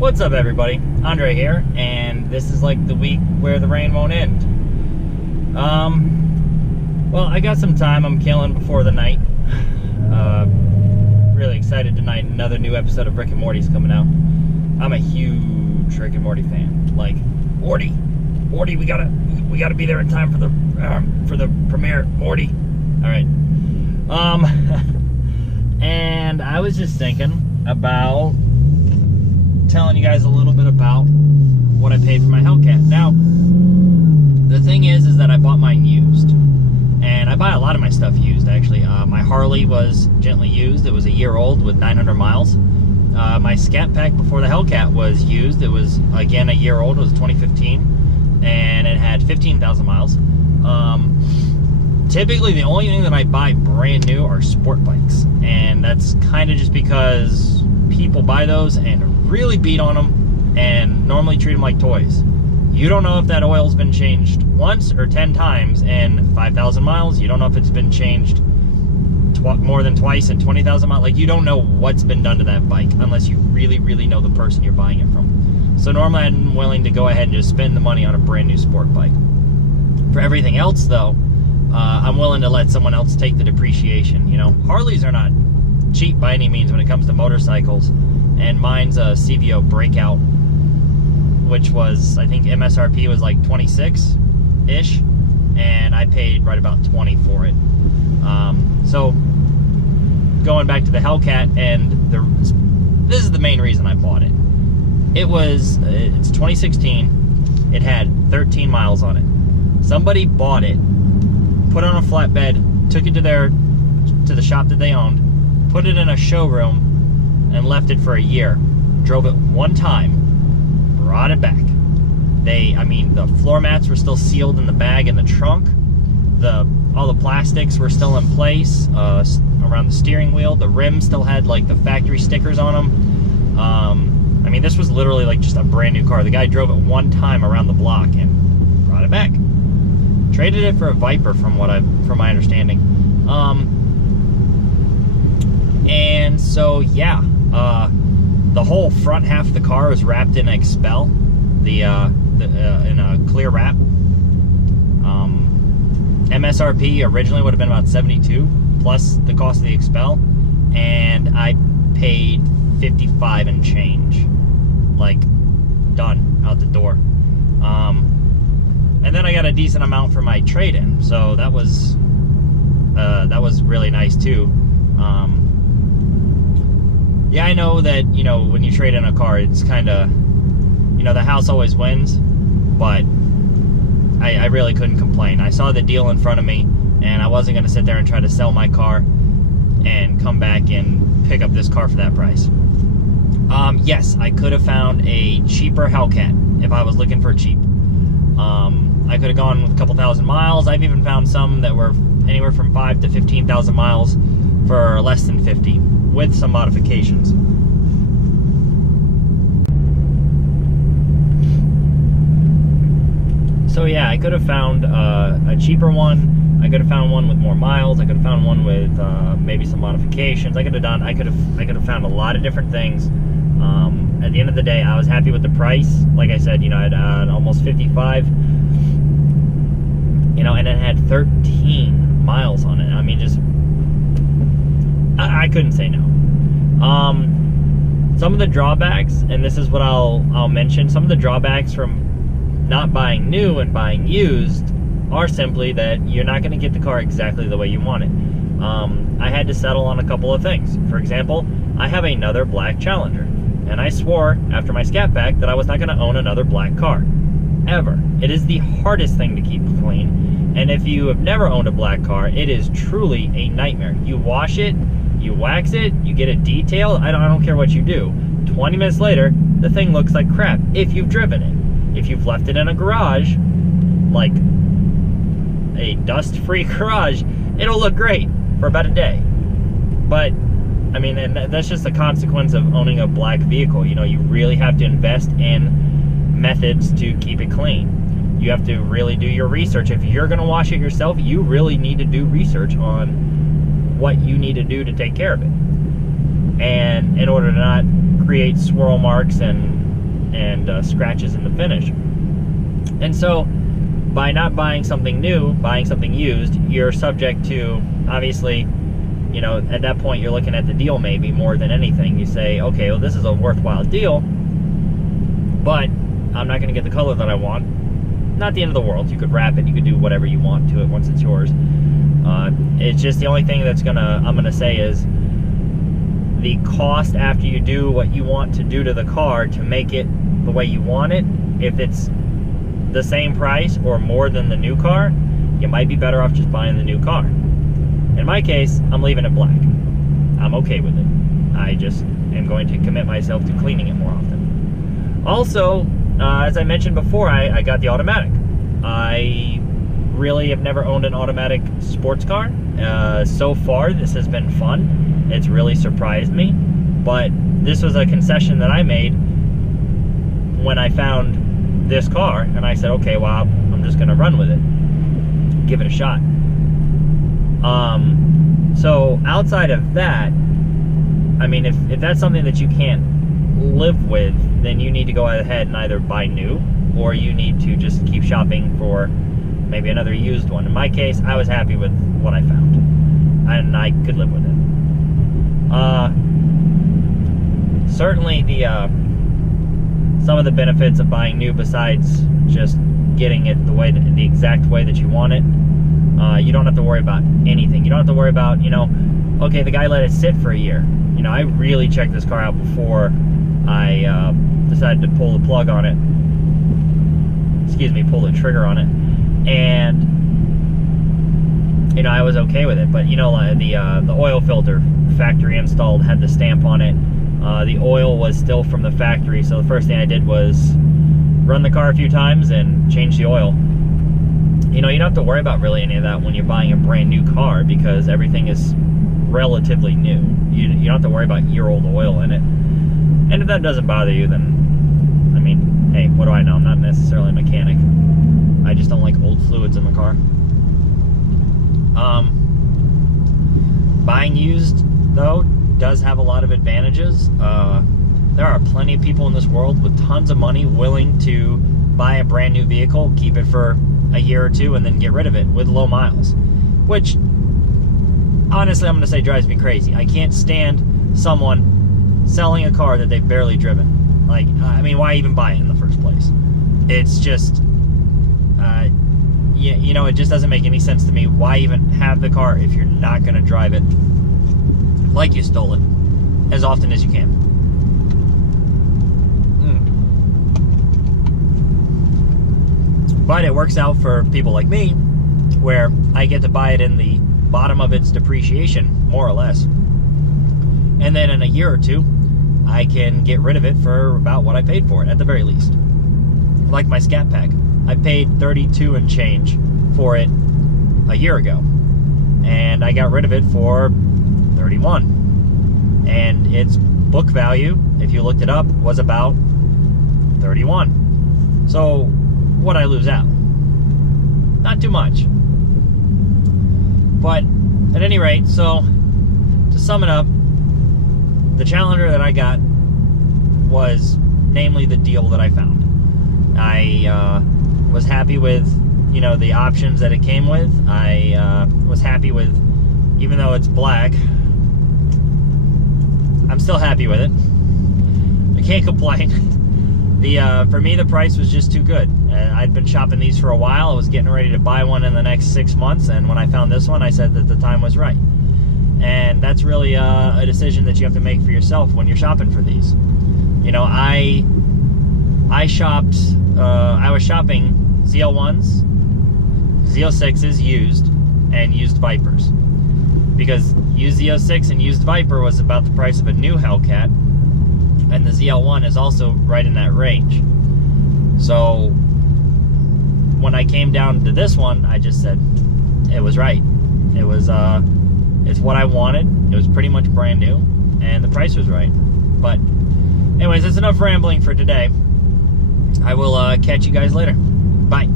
What's up, everybody? Andre here, and this is like the week where the rain won't end. Well, I got some time I'm killing before the night. Really excited tonight. Another new episode of Rick and Morty's coming out. I'm a huge Rick and Morty fan. Like, Morty, we gotta be there in time for the premiere. Morty. All right. And I was just thinking about telling you guys a little bit about what I paid for my Hellcat. Now, the thing is that I bought mine used, and I buy a lot of my stuff used, actually. My Harley was gently used. It was a year old with 900 miles. My Scat Pack before the Hellcat was used. It was, again, a year old. It was 2015, and it had 15,000 miles. Typically, the only thing that I buy brand new are sport bikes, and that's kind of just because people buy those and really beat on them and normally treat them like toys. You don't know if that oil's been changed once or 10 times in 5,000 miles. You don't know if it's been changed more than twice in 20,000 miles. Like, you don't know what's been done to that bike unless you really, really know the person you're buying it from. So normally I'm willing to go ahead and just spend the money on a brand new sport bike. For everything else, though, I'm willing to let someone else take the depreciation. You know, Harleys are not cheap by any means when it comes to motorcycles, and mine's a CVO Breakout, which was, I think MSRP was like 26-ish, and I paid right about 20 for it. So going back to the Hellcat, and this is the main reason I bought it. It's 2016. It had 13 miles on it. Somebody bought it, put it on a flatbed, took it to the shop that they owned, put it in a showroom, and left it for a year. Drove it one time, brought it back. The floor mats were still sealed in the bag in the trunk. All the plastics were still in place around the steering wheel. The rims still had like the factory stickers on them. This was literally like just a brand new car. The guy drove it one time around the block and brought it back. Traded it for a Viper from my understanding. And so yeah, the whole front half of the car was wrapped in Expel, in a clear wrap. MSRP originally would have been about 72 plus the cost of the Expel, and I paid 55 and change, like done out the door. And then I got a decent amount for my trade-in, so that was really nice too. Yeah, I know that, when you trade in a car, it's kind of, the house always wins, but I really couldn't complain. I saw the deal in front of me, and I wasn't going to sit there and try to sell my car and come back and pick up this car for that price. Yes, I could have found a cheaper Hellcat if I was looking for cheap. I could have gone with a couple thousand miles. I've even found some that were anywhere from 5,000 to 15,000 miles for less than 50, with some modifications. So yeah, I could have found a cheaper one. I could have found one with more miles. I could have found one with maybe some modifications. I could have found a lot of different things. At the end of the day, I was happy with the price. Like I said, I had almost 55. And it had 13 miles on it. I couldn't say no. Some of the drawbacks, and this is what I'll mention, some of the drawbacks from not buying new and buying used are simply that you're not going to get the car exactly the way you want it. I had to settle on a couple of things. For example, I have another black Challenger, and I swore after my Scat Pack that I was not going to own another black car, ever. It is the hardest thing to keep clean. And if you have never owned a black car, it is truly a nightmare. You wash it, you wax it, you get it detailed. I don't care what you do. 20 minutes later, the thing looks like crap if you've driven it. If you've left it in a garage, like a dust-free garage, it'll look great for about a day. But, and that's just the consequence of owning a black vehicle. You really have to invest in methods to keep it clean. You have to really do your research. If you're going to wash it yourself, you really need to do research on what you need to do to take care of it. And in order to not create swirl marks and and scratches in the finish. And so by not buying something new, buying something used, you're subject to, obviously, you know, at that point you're looking at the deal maybe more than anything. You say, okay, well, this is a worthwhile deal, but I'm not going to get the color that I want. Not the end of the world. You could wrap it, you could do whatever you want to it once it's yours. It's just the only thing that's I'm gonna say is the cost after you do what you want to do to the car to make it the way you want it. If it's the same price or more than the new car, you might be better off just buying the new car. In my case, I'm leaving it black. I'm okay with it. I just am going to commit myself to cleaning it more often. Also, as I mentioned before, I got the automatic. I really have never owned an automatic sports car. So far, this has been fun. It's really surprised me. But this was a concession that I made when I found this car, and I said, okay, well, I'm just gonna run with it. Give it a shot. So outside of that, I mean, if that's something that you can't live with, then you need to go ahead and either buy new, or you need to just keep shopping for maybe another used one. In my case, I was happy with what I found, and I could live with it. Certainly some of the benefits of buying new, besides just getting it the exact way that you want it, you don't have to worry about anything. You don't have to worry about, you know, okay, the guy let it sit for a year. You know, I really checked this car out before I decided to pull the plug on it. Excuse me, pull the trigger on it. And, you know, I was okay with it. But, you know, the oil filter, factory installed, had the stamp on it. The oil was still from the factory, so the first thing I did was run the car a few times and change the oil. You know, you don't have to worry about really any of that when you're buying a brand new car, because everything is relatively new. You don't have to worry about year-old oil in it. And if that doesn't bother you, then, I mean, hey, what do I know? I'm not necessarily a mechanic. I just don't like old fluids in the car. Buying used, though, does have a lot of advantages. There are plenty of people in this world with tons of money willing to buy a brand new vehicle, keep it for a year or two, and then get rid of it with low miles. Which, honestly, I'm going to say drives me crazy. I can't stand someone selling a car that they've barely driven. Like, I mean, why even buy it in the first place? It's just, you know, it just doesn't make any sense to me. Why even have the car if you're not going to drive it like you stole it as often as you can? But it works out for people like me, where I get to buy it in the bottom of its depreciation, more or less. And then in a year or two, I can get rid of it for about what I paid for it, at the very least. Like my Scat Pack. I paid $32 and change for it a year ago. And I got rid of it for $31. And its book value, if you looked it up, was about $31. So, what'd I lose out? Not too much. But, at any rate, so, to sum it up, the Challenger that I got was namely the deal that I found. I was happy with, you know, the options that it came with. I was happy with, even though it's black, I'm still happy with it. I can't complain. For me, the price was just too good. I'd been shopping these for a while. I was getting ready to buy one in the next 6 months, and when I found this one, I said that the time was right. And that's really a decision that you have to make for yourself when you're shopping for these. You know, I was shopping ZL1s, Z06s used, and used Vipers. Because used Z06 and used Viper was about the price of a new Hellcat, and the ZL1 is also right in that range. So when I came down to this one, I just said it was right. It was it's what I wanted. It was pretty much brand new, and the price was right. But anyways, that's enough rambling for today. I will catch you guys later. Bye.